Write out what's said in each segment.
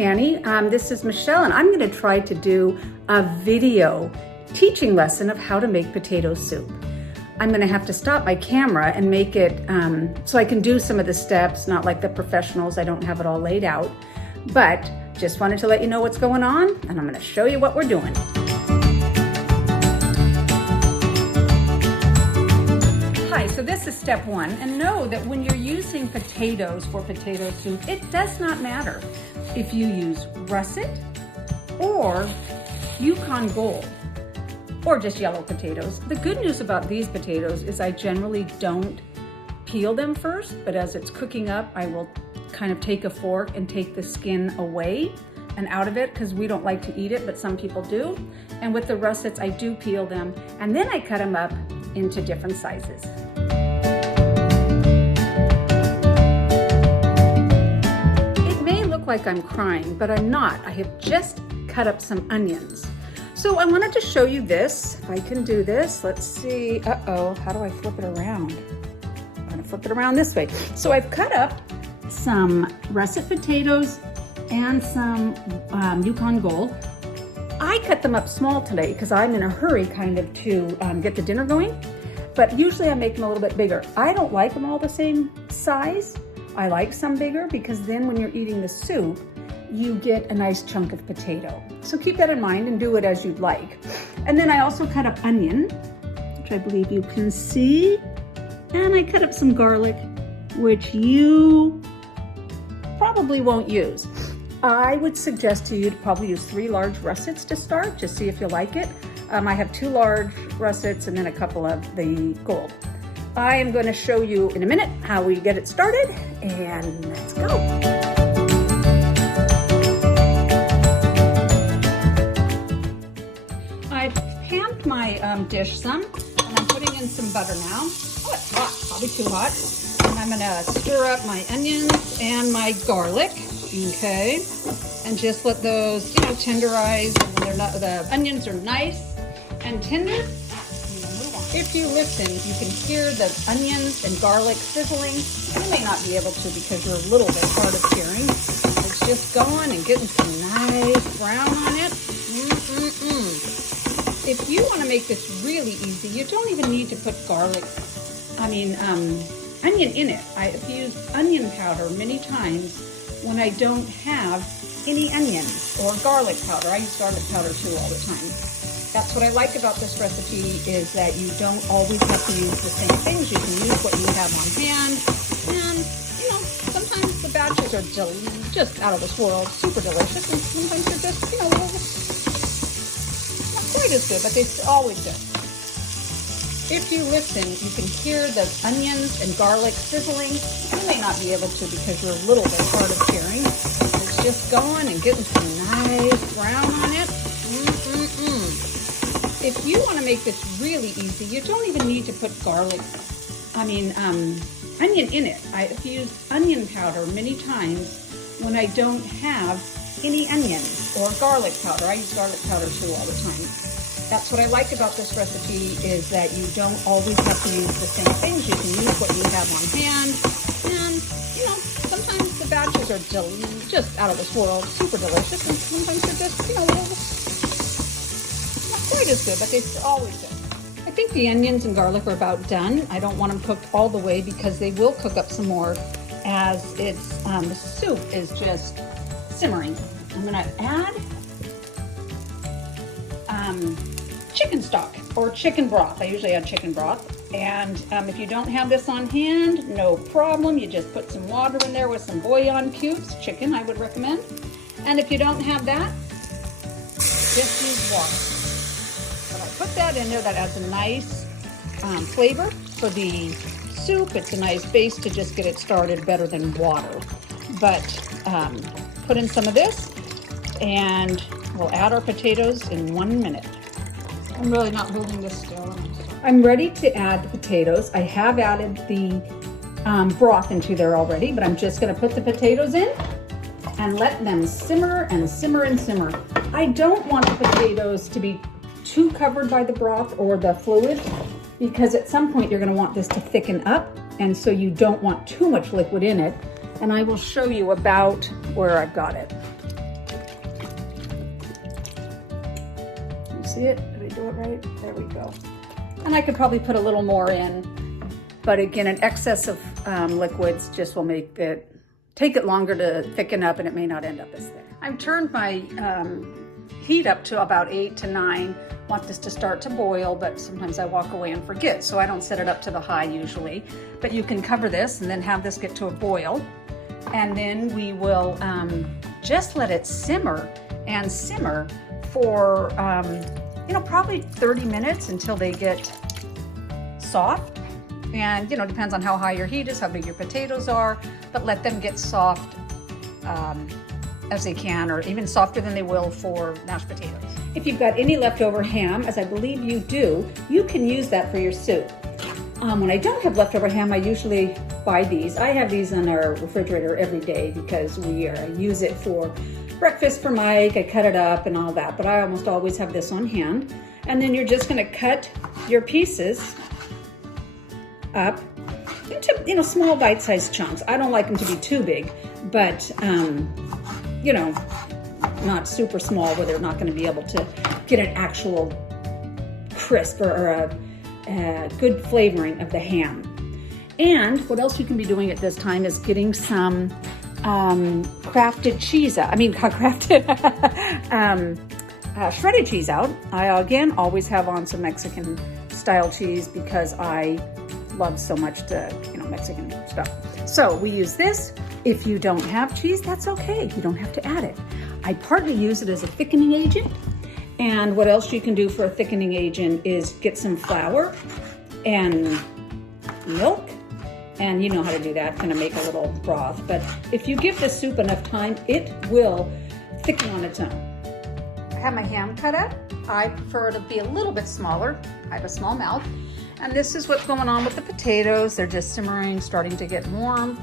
Nanny. This is Michelle, and I'm going to try to do a video teaching lesson of how to make potato soup. I'm going to have to stop my camera and make it so I can do some of the steps, not like the professionals. I don't have it all laid out, but just wanted to let you know what's going on, and I'm going to show you what we're doing. Hi, so this is step one, and know that when you're using potatoes for potato soup, it does not matter if you use russet or Yukon Gold or just yellow potatoes. The good news about these potatoes is I generally don't peel them first, but as it's cooking up, I will kind of take a fork and take the skin away and out of it, because we don't like to eat it, but some people do. And with the russets, I do peel them, and then I cut them up into different sizes. Like I'm crying, but I'm not. I have just cut up some onions. So I wanted to show you this. If I can do this, let's see. How do I flip it around? I'm gonna flip it around this way. So I've cut up some russet potatoes and some Yukon Gold. I cut them up small today because I'm in a hurry kind of to get the dinner going, but usually I make them a little bit bigger. I don't like them all the same size. I like some bigger because then when you're eating the soup, you get a nice chunk of potato. So keep that in mind and do it as you'd like. And then I also cut up onion, which I believe you can see. And I cut up some garlic, which you probably won't use. I would suggest to you to probably use 3 large russets to start, just see if you like it. I have 2 large russets and then a couple of the gold. I am going to show you in a minute how we get it started, and let's go. I've panned my dish some, and I'm putting in some butter now. Oh, it's hot, probably too hot. And I'm going to stir up my onions and my garlic, okay? And just let those, tenderize. And when they're not, the onions are nice and tender. If you listen, you can hear the onions and garlic sizzling. You may not be able to because you're a little bit hard of hearing. It's just going and getting some nice brown on it. If you want to make this really easy, you don't even need to put onion in it. I've used onion powder many times when I don't have any onions, or garlic powder. I use garlic powder too all the time. That's what I like about this recipe, is that you don't always have to use the same things. You can use what you have on hand. And, sometimes the batches are just out of this world, super delicious. And sometimes they're just, not quite as good, but they're always good. If you listen, you can hear the onions and garlic sizzling. You may not be able to because you're a little bit hard of hearing. It's just going and getting some nice brown on it. If you want to make this really easy, you don't even need to put onion in it. I've used onion powder many times when I don't have any onions, or garlic powder. I use garlic powder too all the time. That's what I like about this recipe, is that you don't always have to use the same things. You can use what you have on hand. And, sometimes the batches are just out of this world, super delicious. And sometimes they're just, quite as good, but they're always good. I think the onions and garlic are about done. I don't want them cooked all the way because they will cook up some more as the soup is just simmering. I'm gonna add chicken stock or chicken broth. I usually add chicken broth. And if you don't have this on hand, no problem. You just put some water in there with some bouillon cubes, chicken I would recommend. And if you don't have that, just use water. Put that in there. That adds a nice flavor for the soup. It's a nice base to just get it started, better than water. But put in some of this, and we'll add our potatoes in 1 minute. I'm really not holding this still. I'm ready to add the potatoes. I have added the broth into there already, but I'm just going to put the potatoes in and let them simmer and simmer and simmer. I don't want the potatoes to be too covered by the broth or the fluid, because at some point you're going to want this to thicken up, and so you don't want too much liquid in it. And I will show you about where I've got it. see it? Did I do it right? There we go. And I could probably put a little more in, but again, an excess of liquids just will take it longer to thicken up, and it may not end up as thick. I've turned my heat up to about 8 to 9. Want this to start to boil, but sometimes I walk away and forget, so I don't set it up to the high usually. But you can cover this and then have this get to a boil, and then we will just let it simmer and simmer for probably 30 minutes until they get soft. And depends on how high your heat is, how big your potatoes are, but let them get soft as they can, or even softer than they will for mashed potatoes. If you've got any leftover ham, as I believe you do, you can use that for your soup. When I don't have leftover ham, I usually buy these. I have these in our refrigerator every day because we use it for breakfast for Mike. I cut it up and all that, but I almost always have this on hand. And then you're just gonna cut your pieces up into small bite-sized chunks. I don't like them to be too big, but not super small where they're not going to be able to get an actual crisp or a good flavoring of the ham. And what else you can be doing at this time is getting some crafted cheese out. Shredded cheese out. I again always have on some Mexican style cheese because I love so much Mexican stuff. So we use this. If you don't have cheese, that's okay. You don't have to add it. I partly use it as a thickening agent. And what else you can do for a thickening agent is get some flour and milk. And you know how to do that, kind of make a little broth. But if you give this soup enough time, it will thicken on its own. I have my ham cut up. I prefer it to be a little bit smaller. I have a small mouth. And this is what's going on with the potatoes. They're just simmering, starting to get warm.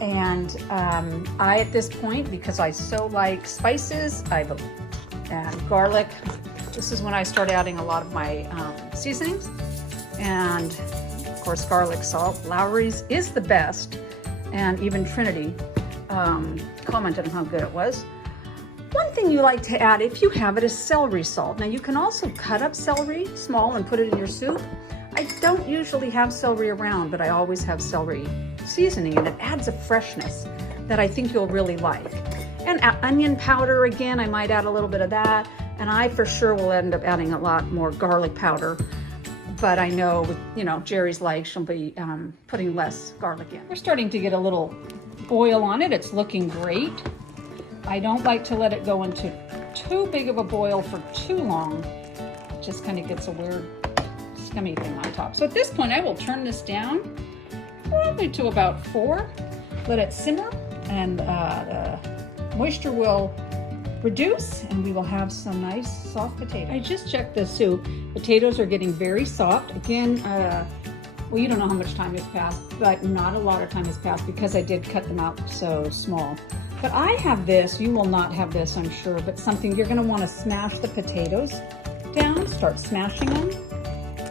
And I, at this point, because I so like spices, and garlic, this is when I start adding a lot of my seasonings. And of course, garlic salt. Lawry's is the best. And even Trinity commented on how good it was. One thing you like to add, if you have it, is celery salt. Now you can also cut up celery small and put it in your soup. I don't usually have celery around, but I always have celery seasoning, and it adds a freshness that I think you'll really like. And onion powder, again, I might add a little bit of that, and I for sure will end up adding a lot more garlic powder, but I know, Jerry's like, she'll be putting less garlic in. We're starting to get a little boil on it. It's looking great. I don't like to let it go into too big of a boil for too long. It just kind of gets a weird scummy thing on top. So at this point, I will turn this down probably to about 4. Let it simmer, and the moisture will reduce, and we will have some nice soft potatoes. I just checked the soup. Potatoes are getting very soft. Again, well, you don't know how much time has passed, but not a lot of time has passed because I did cut them out so small. But I have this, you will not have this, I'm sure, but something you're gonna wanna smash the potatoes down, start smashing them,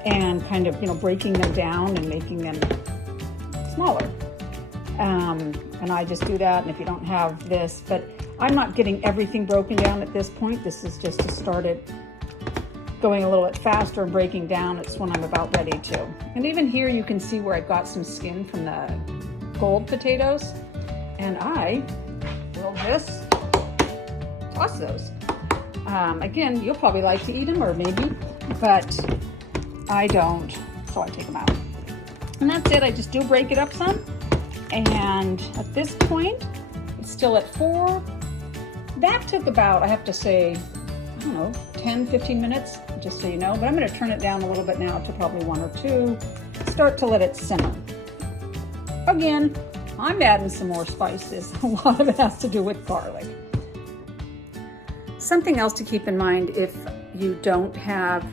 and kind of, breaking them down and making them smaller. And I just do that, and if you don't have this, but I'm not getting everything broken down at this point. This is just to start it going a little bit faster and breaking down. It's when I'm about ready to. And even here you can see where I've got some skin from the gold potatoes, and I will just toss those. Again, you'll probably like to eat them, or maybe, but I don't, so I take them out. And that's it. I just do break it up some. And at this point, it's still at 4. That took about, I have to say, 10, 15 minutes, just so you know. But I'm going to turn it down a little bit now to probably 1 or 2. Start to let it simmer. Again, I'm adding some more spices. A lot of it has to do with garlic. Something else to keep in mind if you don't have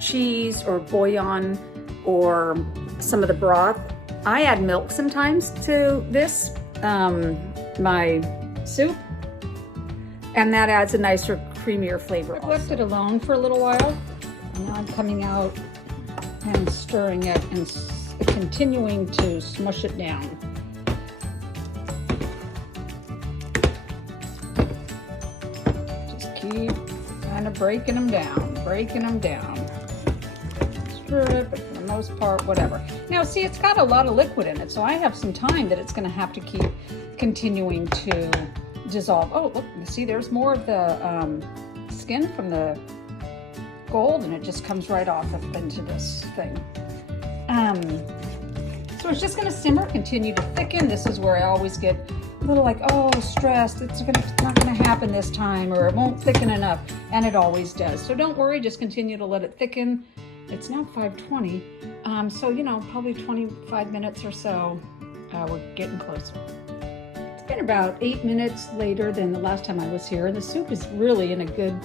cheese or bouillon or some of the broth, I add milk sometimes to this, my soup, and that adds a nicer, creamier flavor. I've left it alone for a little while, and now I'm coming out and stirring it and continuing to smush it down. Just keep kind kind of breaking them down, Stir it, but for the most part, whatever. Now, see, it's got a lot of liquid in it, so I have some time that it's going to have to keep continuing to dissolve. Oh, look, you see, there's more of the skin from the gold, and it just comes right off up into this thing. So it's just going to simmer, continue to thicken. This is where I always get a little like, oh, stressed. It's not going to happen this time, or it won't thicken enough, and it always does. So don't worry, just continue to let it thicken. It's now 5:20, so you know, probably 25 minutes or so. We're getting closer. It's been about 8 minutes later than the last time I was here, and the soup is really in a good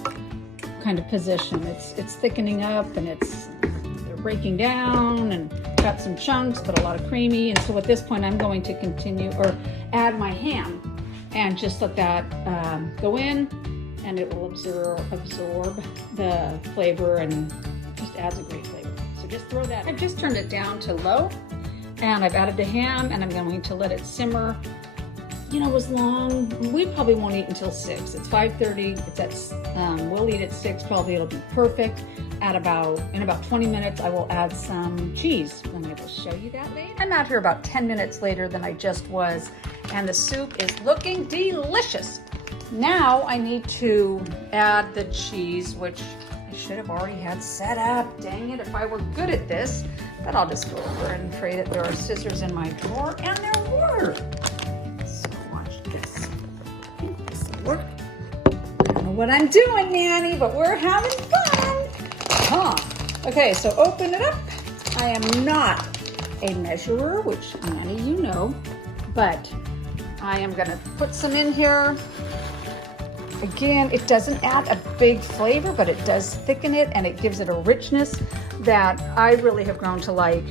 kind of position. It's thickening up, and they're breaking down, and got some chunks, but a lot of creamy. And so at this point, I'm going to continue or add my ham, and just let that go in, and it will absorb the flavor and just adds a great flavor. So just throw that. I've just turned it down to low, and I've added the ham, and I'm going to let it simmer, you know, as long. We probably won't eat until 6. It's 5:30. It's at we'll eat at 6. Probably it'll be perfect. In about 20 minutes, I will add some cheese, and I will show you that later. I'm out here about 10 minutes later than I just was, and the soup is looking delicious. Now I need to add the cheese, which I should have already had set up. Dang it, if I were good at this. But I'll just go over and pray that there are scissors in my drawer, and there were. So watch this. I think this will work. I don't know what I'm doing, Nanny, but we're having fun. Huh. Okay, so open it up. I am not a measurer, which Nanny, you know, but I am gonna put some in here. Again, it doesn't add a big flavor, but it does thicken it, and it gives it a richness that I really have grown to like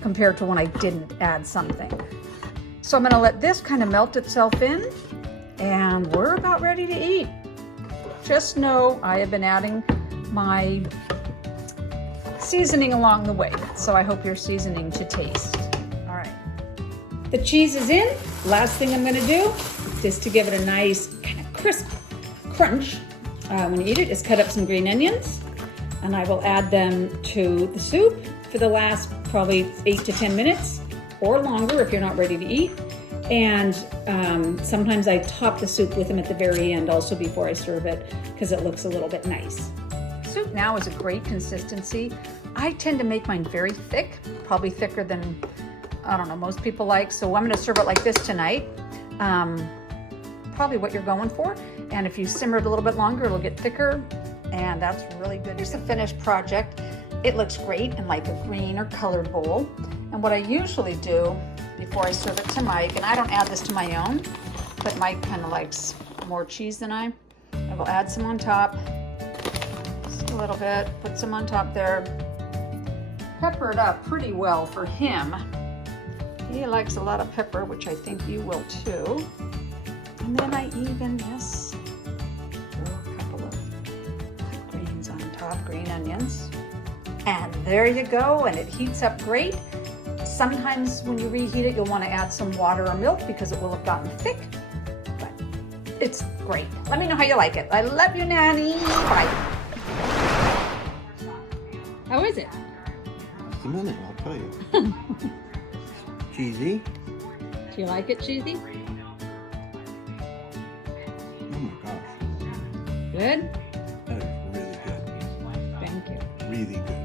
compared to when I didn't add something. So I'm gonna let this kind of melt itself in, and we're about ready to eat. Just know I have been adding my seasoning along the way, so I hope you're seasoning to taste. All right, the cheese is in. Last thing I'm gonna do, just to give it a nice kind of crisp crunch when you eat it, is cut up some green onions, and I will add them to the soup for the last probably 8 to 10 minutes or longer if you're not ready to eat. And sometimes I top the soup with them at the very end also before I serve it, because it looks a little bit nice. Soup now is a great consistency. I tend to make mine very thick, probably thicker than, I don't know, most people like. So I'm gonna serve it like this tonight. Probably what you're going for. And if you simmer it a little bit longer, it'll get thicker, and that's really good. Here's the finished project. It looks great in like a green or colored bowl. And what I usually do before I serve it to Mike, and I don't add this to my own, but Mike kind of likes more cheese than I will add some on top. Just a little bit, put some on top there. Pepper it up pretty well for him. He likes a lot of pepper, which I think you will too. And then I even just throw a couple of greens on top, green onions. And there you go, and it heats up great. Sometimes when you reheat it, you'll want to add some water or milk because it will have gotten thick, but it's great. Let me know how you like it. I love you, Nanny. Bye. How is it? Just a minute, I'll tell you. Cheesy. Do you like it cheesy? Oh my gosh. Good? That is really good. Thank you. Really good.